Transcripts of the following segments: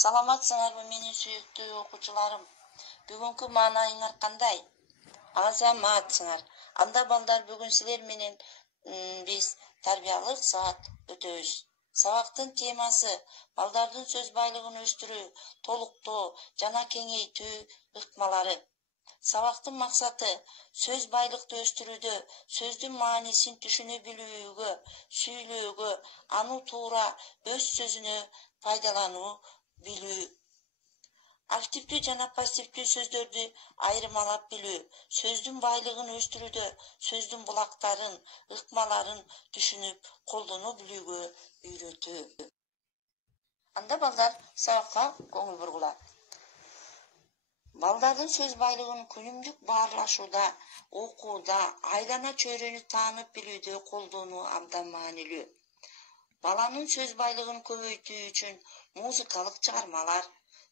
Саламатсыңарбы менин сүйүктүү окуучуларым? Бүгүнкү маанайыңар кандай? Азаматсыңар. Анда балдар, бүгүн силер менен биз тарбиялык саат өтөбүз. Сабактын темасы балдардын сөз байлыгын өстүрүү, толуктоо жана кеңейтүү ыкмалары. Сабактын максаты сөз байлыкты өстүрүүдө, сөздүн маанисин түшүнө билүүгө, сүйлөөгө, аны туура өз сөзүнө пайдалануу билүү. Активдүү жана пассивдүү сөздөрдү айырмалап билүү, сөздүн байлыгын өстүрүүдө сөздүн булактарын, ыкмаларын түшүнүп, колдоно билүүгө үйрөтүү. Анда балдар, сабакка көңүл бургула. Балдардын сөз байлыгын күнүмдүк баарлашууда, окууда, айлана чөйрөнү таанып билүүдө колдонуу абдан маанилүү. Баланын сөз байлыгын көбөйтүү үчүн музыкалык чыгармалар,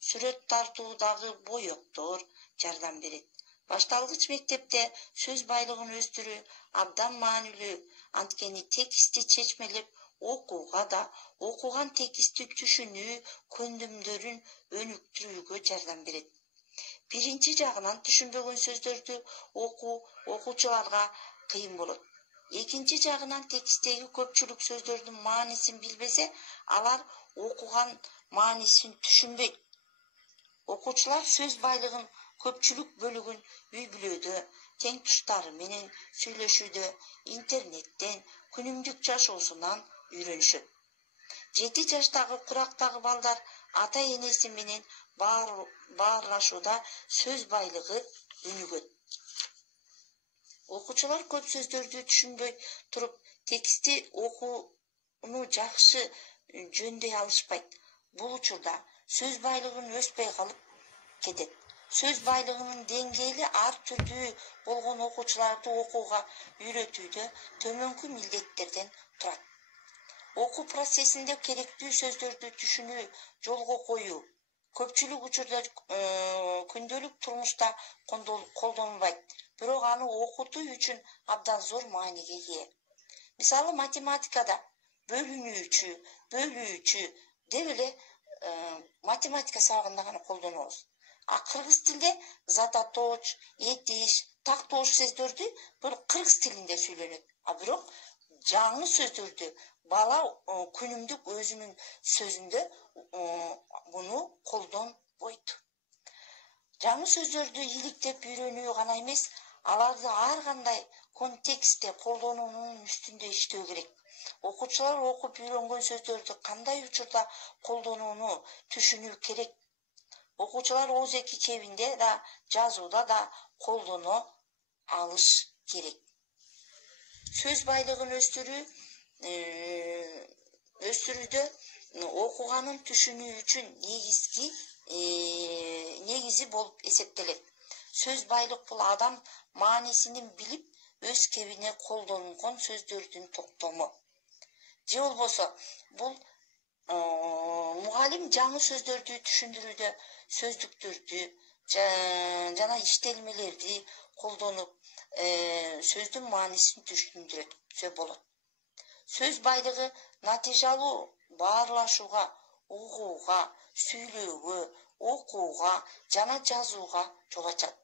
сүрөт тартуудагы боектор жардам берет. Башталгыч мектепте сөз байлыгын өстүрүү абдан маанилүү, анткени текстти чечмелеп окууга да, окуган текстти түшүнүү көндүмдөрүн өнүктүрүүгө жардам берет. Биринчи жагынан түшүнбөгөн сөздөрдү окуу окуучуларга кыйын болот. Экинчи жагынан текстеги көпчүлүк сөздөрдүн маанисин билбесе, алар окуган маанисин түшүнбөйт. Окуучулар сөз байлыгын көпчүлүк бөлүгүн үй-бүлөдө, тең туштары менен сүйлөшүүдө, интернеттен, күнүмдүк жашоосунан үйрөнүшөт. 7 жаштагы курактагы балдар ата-энеси менен баарлашууда сөз байлыгы өнүгөт. Окуучулар көп сөздөрдү түшүнбөй туруп, текстти окууну жакшы жөндөй алышпайт. Бул учурда сөз байлыгын өспөй калып кетет. Сөз байлыгынын деңгээли ар түрдүү болгон окуучуларды окууга үйрөтүүдө төмөнкү милдеттерден турат. Окуу процессинде керектүү сөздөрдү түшүнүү, жолго коюу көпчүлүк учурда күндөлүк турмушта колдонулбайт, бирок аны окутуу үчүн абдан зор мааниге ээ. Мисалы, математикада бөлүнүүчү, бөлүүчү деп эле математика сабагында гана колдонобуз. Кыргыз тилинде зататоч, этиш, тактош сөздөрдү бул кыргыз тилинде сүйлөнөт. Бирок жаңы сөздөрдү бала күнүмдүк өзүнүн сөзүндө буну колдонбойт. Жаңы сөздөрдү иликтеп үйрөнүү гана эмес, аларды ар кандай контекстте колдонуунун үстүндө иштөө керек. Окуучулар окуп үйрөнгөн сөздөрдү кандай учурда колдонууну түшүнүү керек. Окуучулар ооз-эки чебинде да, жазууда да колдоно алыш керек. Сөз байлыгын өстүрүүдө окуганын түшүнүү үчүн негизи болуп эсептелет. Сөз байлык бул адам маанисин билип, өз кебине колдонгон сөздөрдүн топтому. Же болбосо, бул мугалим жаңы сөздөрдү түшүндүрүүдө сөздүктөрдү жана иштелмелерди колдонуп, сөздүн маанисин түшүндүрөт болот. Сөз байлыгы натыйжалуу баарлашууга, угууга, сүйлөөгө, окууга жана жазууга жол ачат.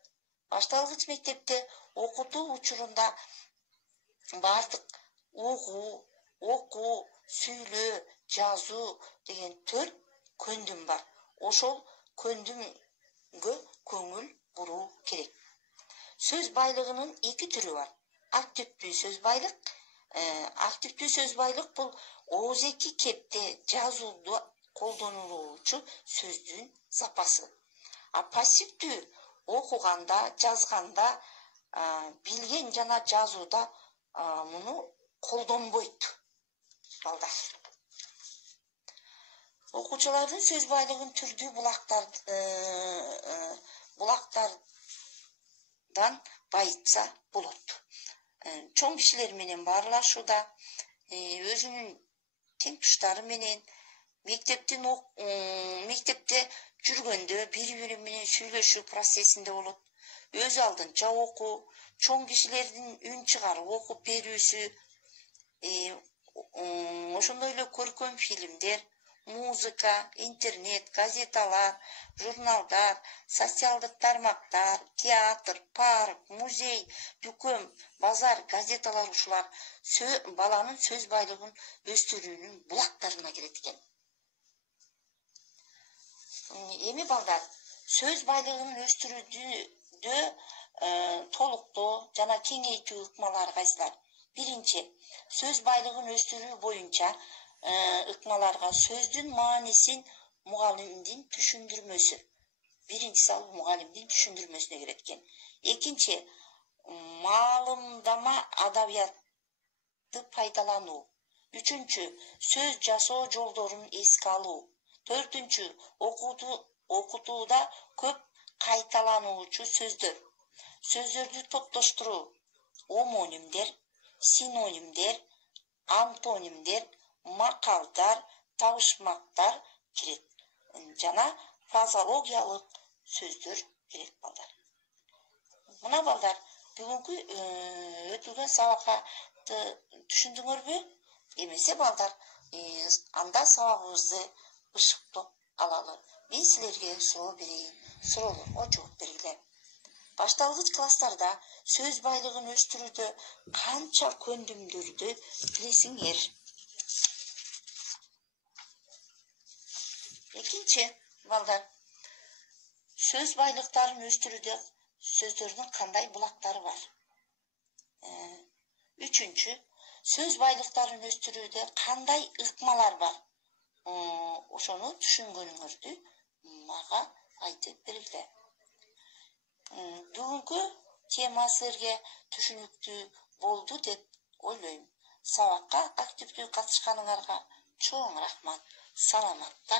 Башталгыч мектепте окутуу учурунда бардык угуу, окуу, сүйлөө, жазуу деген 4 көндүм бар. Ошол көндүмгө көңүл буруу керек. Сөз байлыгынын 2 түрү бар. Активдүү сөз байлык. Активдүү сөз байлык бул ооз-эки кепте жазууда колдонулуучу сөздүн запасы. Пассивдүү окуганда, жазганда, билген жана жазууда муну колдонбойт балдар. Окуучулардын сөз байлыгын түрдүү булактардан байытса болот. Чоң кишилер менен баарлашууда, өзүнүн тең туштары менен, мектепте жүргөндө бири-бири менен сүйлөшүү процессинде болот. Өз алдынча окуу, чоң кишилердин үн чыгарып окуп берүүсү, ошондой эле көркөм фильмдер, музыка, интернет, газеталар, журналдар, социалдык тармактар, театр, парк, музей, дүкөн, базар, газеталар ушулар баланын сөз байлыгын өстүрүүнүн булактарына кирет экен. Эми балдар, сөз байлыгын өстүрүүдө толуктоо жана кеңейтүү ыкмалары кайсылар? Биринчи, сөз байлыгын өстүрүү боюнча ыкмаларга сөздүн маанисин мугалимдин түшүндүрмөсү. Биринчиси ал мугалимдин түшүндүрмөсүнө кирет экен. Экинчи, маалымдама адабиятты пайдалануу. Үчүнчү, сөз жасоо жолдорун эске алуу. Төртүнчү, окутууда көп кайталануучу сөздөр. Сөздөрдү топтоштуруу. Омонимдер, синонимдер, антонимдер, макалдар, табышмактар кирет. Жана фразологиялык сөздөр кирет балдар. Мына балдар, бүгүнкү өтүлгөн сабакты түшүндүңөрбү? Эмесе балдар, анда сабагыбызды ышыктап алалы. Мен силерге суроо берейин, суроолорго жооп бергиле. Башталгыч класстарда сөз байлыгын өстүрүүдө канча көндүмдөрдү билесиңер? Экинчи, балдар, сөз байлыктарын өстүрүүдө сөздөрдүн кандай булактары бар? Үчүнчү, сөз байлыктарын өстүрүүдө кандай ыкмалар бар? Ошону түшүнгөнүңөрдү мага айтып бергиле. Бүгүнкү тема силерге түшүнүктүү болду деп ойлойм. Сабакка активдүү катышканыңарга чоң рахмат. Саламатта